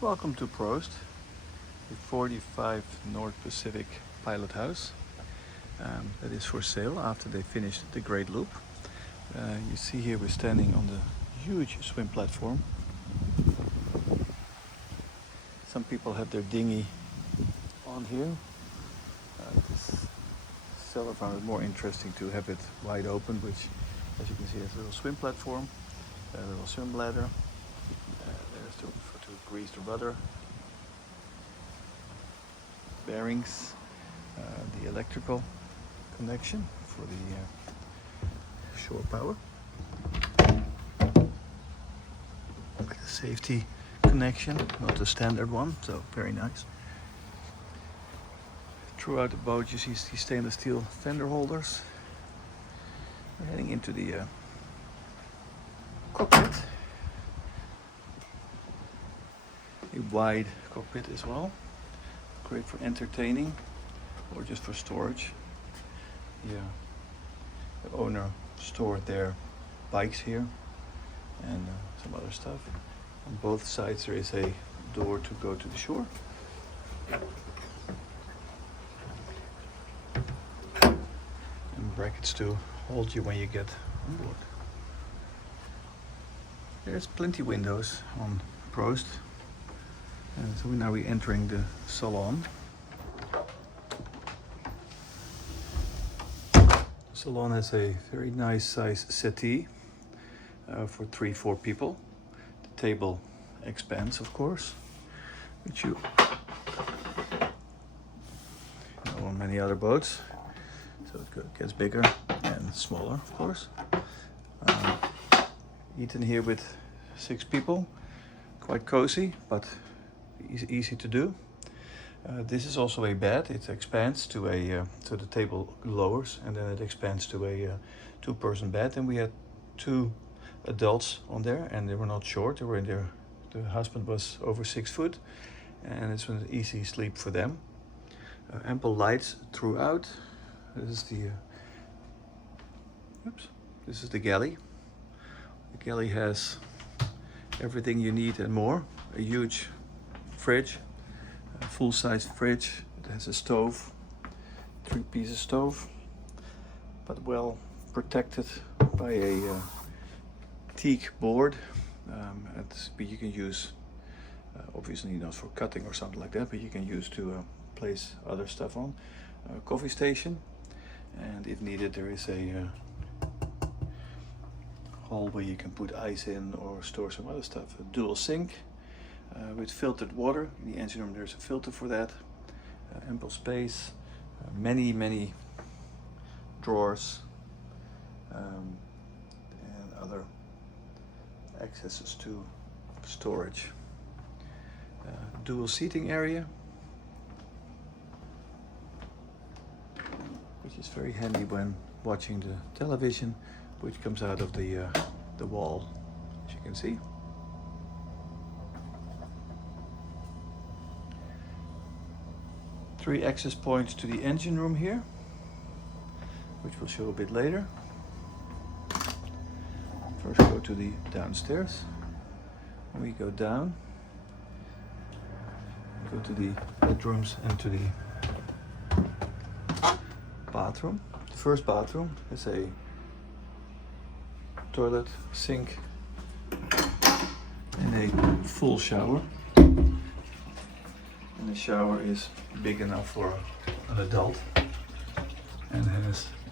Welcome to Proost, the 45 North Pacific Pilothouse. That is for sale after they finished the Great Loop. You see here we're standing on the huge swim platform. Some people have their dinghy on here. This seller found it more interesting to have it wide open, which, as you can see, has a little swim platform, a little swim ladder. There's to grease the rudder, bearings, the electrical connection for the shore power, the safety connection, not the standard one, so very nice. Throughout the boat you see stainless steel fender holders. We're heading into the cockpit. A wide cockpit as well, great for entertaining or just for storage. The owner stored their bikes here and some other stuff. On both sides there is a door to go to the shore. And brackets to hold you when you get on board. There's plenty windows on Proost. And so now we're entering the Salon. The Salon has a very nice size settee for 3-4 people. The table expands, of course, which you know on many other boats. So it gets bigger and smaller, of course. Eaten here with 6 people, quite cozy, but easy to do. This is also a bed. It expands to a so the table lowers and then it expands to a 2-person bed. And we had 2 adults on there, and they were not short. They were in there. The husband was over 6 foot, and it's an easy sleep for them. Ample lights throughout. This is the this is the galley. The galley has everything you need and more. A huge fridge, a full-size fridge. It has a stove, 3-piece stove, but well protected by a teak board. You can use, obviously not for cutting or something like that, but you can use to place other stuff on. Coffee station, and if needed there is a hole where you can put ice in or store some other stuff. A dual sink with filtered water. In the engine room there's a filter for that. Ample space, many drawers, and other accesses to storage. Dual seating area, which is very handy when watching the television, which comes out of the wall, as you can see. Three access points to the engine room here, which we'll show a bit later. First go to the downstairs. When we go down, go to the bedrooms and to the bathroom. The first bathroom is a toilet, sink, and a full shower. And the shower is big enough for an adult, and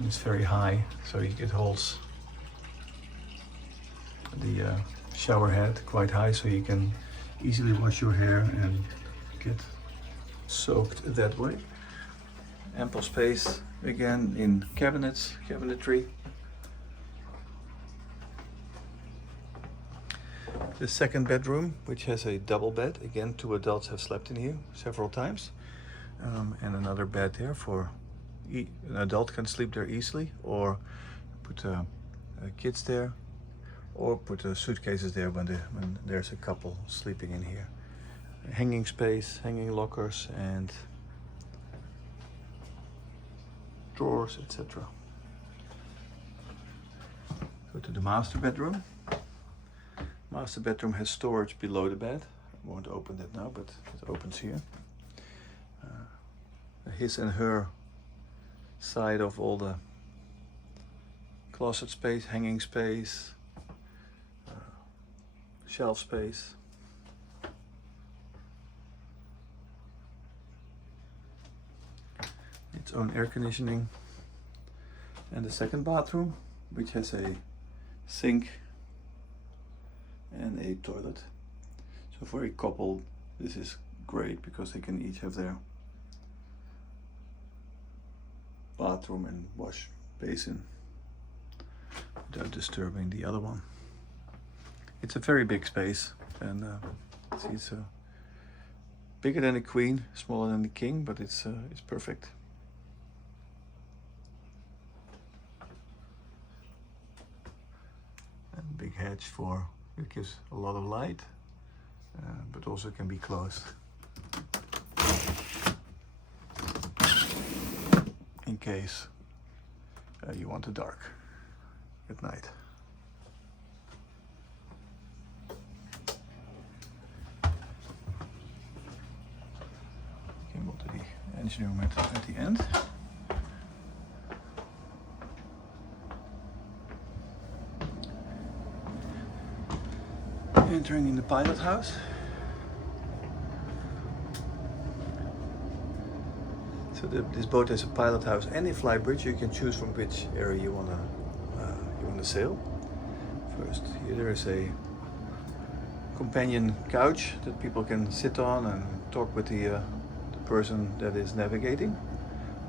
it's very high, so it holds the shower head quite high, so you can easily wash your hair and get soaked that way. Ample space again in cabinetry. The second bedroom, which has a double bed. Again, 2 adults have slept in here several times. And another bed there for an adult can sleep there easily, or put kids there, or put suitcases there when there's a couple sleeping in here. Hanging space, hanging lockers, and drawers, etc. Go to the master bedroom. Master bedroom has storage below the bed, won't open that now, but it opens here. His and her side of all the closet space, hanging space, shelf space. Its own air conditioning. And the second bathroom, which has a sink and a toilet. So for a couple, this is great because they can each have their bathroom and wash basin without disturbing the other one. It's a very big space, and see, it's bigger than a queen, smaller than the king, but it's perfect. And big hedge for it gives a lot of light, but also can be closed in case you want the dark at night. Came to the engine room at the end. Entering in the Pilothouse. So this boat has a Pilothouse and a Flybridge. You can choose from which area you wanna sail. First, here there is a companion couch that people can sit on and talk with the person that is navigating,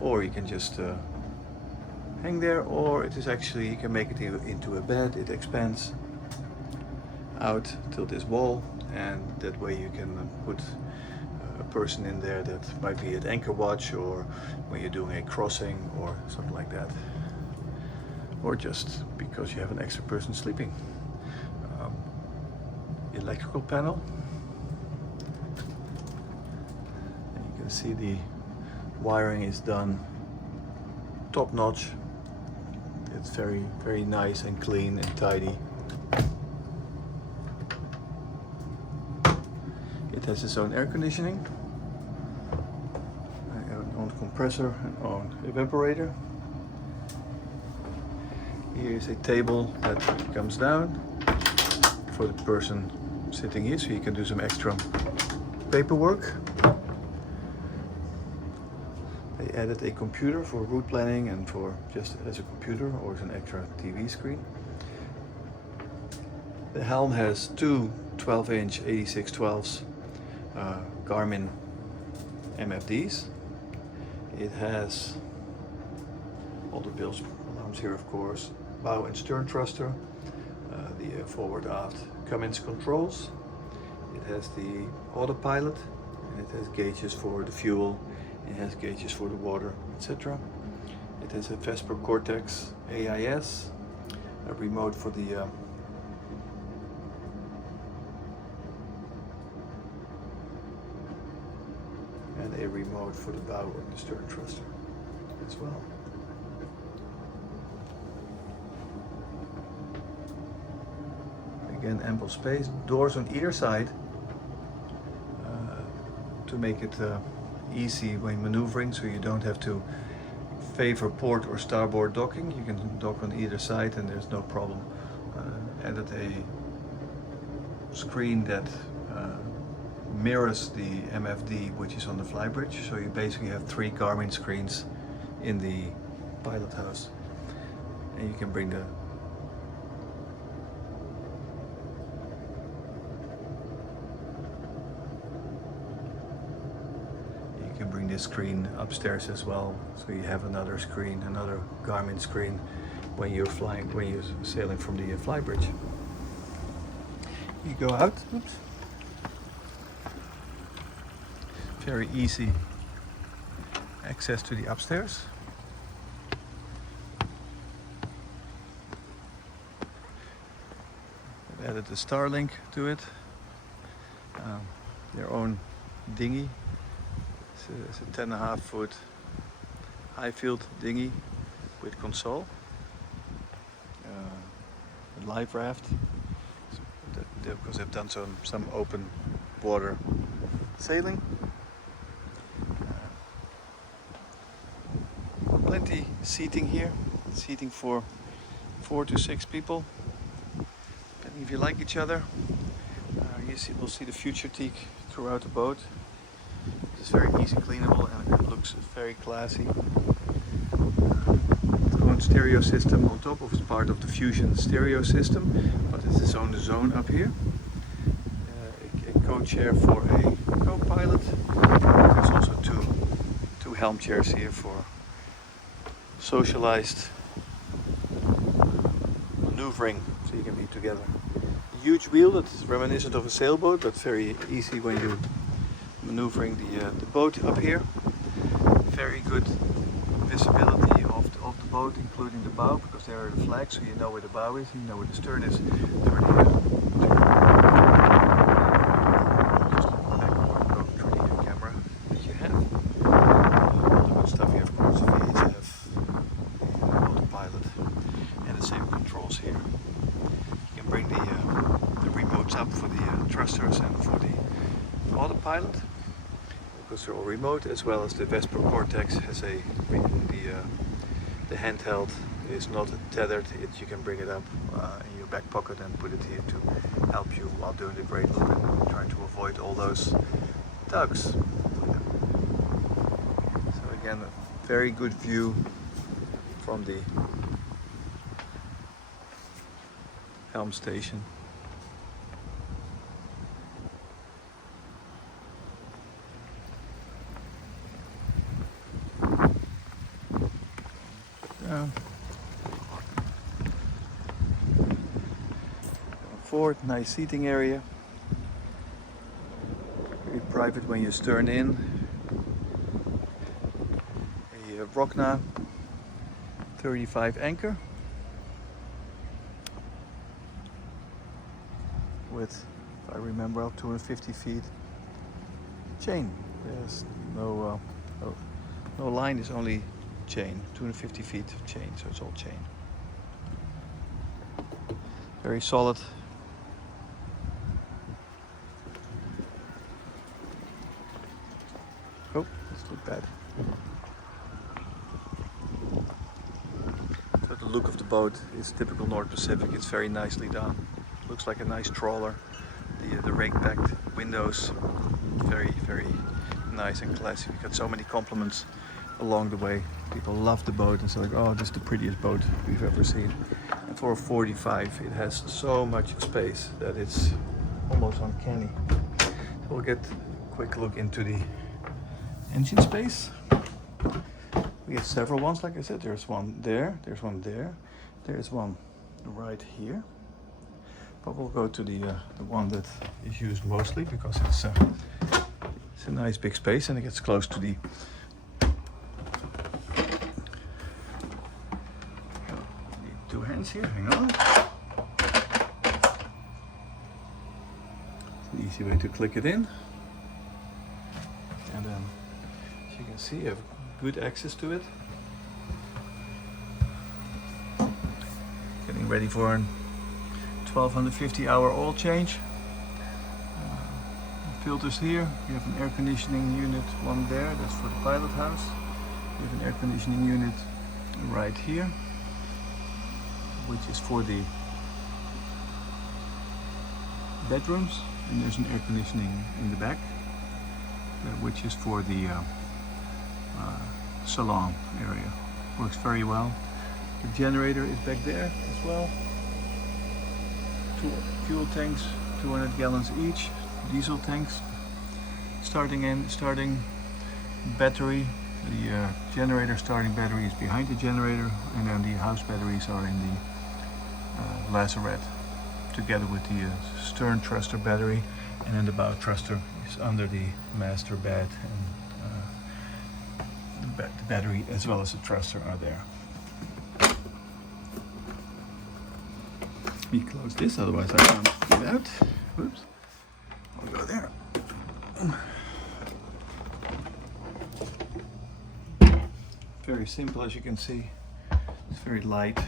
or you can just hang there, or it is actually, you can make it into a bed. It expands out till this wall, and that way you can put a person in there that might be at anchor watch, or when you're doing a crossing or something like that, or just because you have an extra person sleeping. Electrical panel, and you can see the wiring is done top notch. It's very, very nice and clean and tidy. It has its own air conditioning, own compressor and own evaporator. Here is a table that comes down for the person sitting here, so you can do some extra paperwork. They added a computer for route planning and for just as a computer or as an extra TV screen. The helm has two 12-inch 8612s Garmin MFDs. It has all the bilge alarms here, of course, bow and stern thruster, the forward aft Cummins controls. It has the autopilot, and it has gauges for the fuel, it has gauges for the water, etc. It has a Vesper Cortex AIS, a remote for the and a remote for the bow and the stern thruster as well. Again, ample space, doors on either side to make it easy when maneuvering, so you don't have to favor port or starboard docking. You can dock on either side and there's no problem. Added a screen that mirrors the MFD which is on the Flybridge, so you basically have 3 Garmin screens in the Pilothouse, and you can bring the this screen upstairs as well, so you have another screen, another Garmin screen when you're flying, when you're sailing from the Flybridge. You go out, oops. Very easy access to the upstairs. I've added the Starlink to it, their own dinghy. It's a 10.5 foot high field dinghy with console, a live raft, because they've done some open water sailing. Plenty seating here, seating for 4 to 6 people. And if you like each other, we'll see the future teak throughout the boat. It's very easy cleanable and it looks very classy. Its own stereo system on top of it's part of the Fusion stereo system, but it's its own zone up here. A co-chair for a co-pilot. There's also two helm chairs here for socialized maneuvering, so you can be together. A huge wheel that's reminiscent of a sailboat, but very easy when you're maneuvering the boat up here. Very good visibility of the boat, including the bow, because there are the flags, so you know where the bow is, you know where the stern is. There just look back or go through the camera that you have. All the good stuff here, of course, VHF, autopilot, and the same controls here. You can bring the remotes up for the thrusters and for the autopilot, because they're all remote, as well as the Vesper Cortex has the handheld is not tethered. You can bring it up in your back pocket and put it here to help you while doing the great loop and trying to avoid all those tugs. So again, a very good view from the helm station. Forward, nice seating area. Very private when you stern in. A Rockna 35 anchor with, if I remember well, 250 feet chain. There's no line, is only chain. 250 feet of chain, so it's all chain. Very solid. Oh, that's not bad. So the look of the boat is typical North Pacific. It's very nicely done. Looks like a nice trawler. The rake-backed windows, very, very nice and classy. We got so many compliments along the way. People love the boat and say like, oh, this is the prettiest boat we've ever seen. And for a 45, it has so much space that it's almost uncanny. So we'll get a quick look into the engine space. We have several ones, like I said. There's one there, there's one there, there's one right here. But we'll go to the one that is used mostly because it's a nice big space and it gets close to the two hands here. Hang on. It's an easy way to click it in. And then, as you can see, you have good access to it. Getting ready for an 1250 hour oil change. Filters here. You have an air conditioning unit, one there, that's for the Pilothouse. You have an air conditioning unit right here, which is for the bedrooms, and there's an air conditioning in the back, which is for the salon area. Works very well. The generator is back there as well. Two fuel tanks, 200 gallons each, diesel tanks. Starting battery. The generator starting battery is behind the generator, and then the house batteries are in the lazarette, together with the stern thruster battery, and then the bow thruster is under the master bed, and the battery as well as the thruster are there. Let me close this, otherwise I can't get out. Whoops. I'll go there. Very simple, as you can see. It's very light.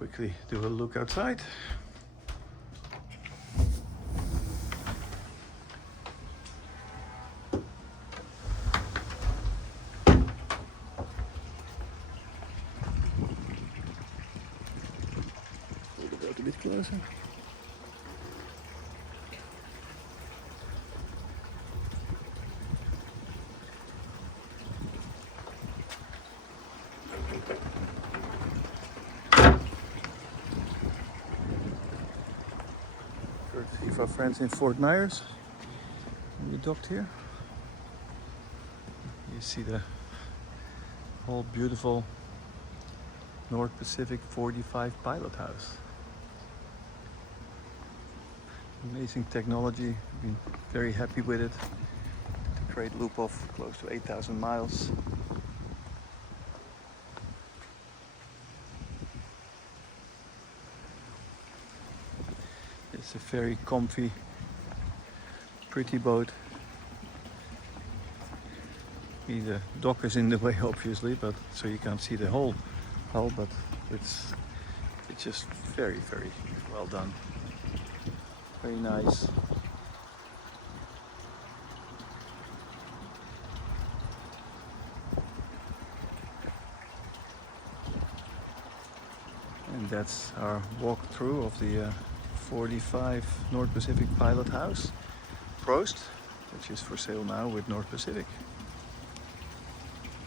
quickly do a look outside. A bit closer. Courtesy of our friends in Fort Myers. We docked here. You see the whole beautiful North Pacific 45 Pilothouse. Amazing technology. I've been very happy with it. Did a great loop of close to 8,000 miles. It's a very comfy, pretty boat. The dock is in the way, obviously, but so you can't see the whole hull. But it's just very, very well done. Very nice. And that's our walkthrough of the 45 North Pacific Pilothouse Proost, which is for sale now with North Pacific.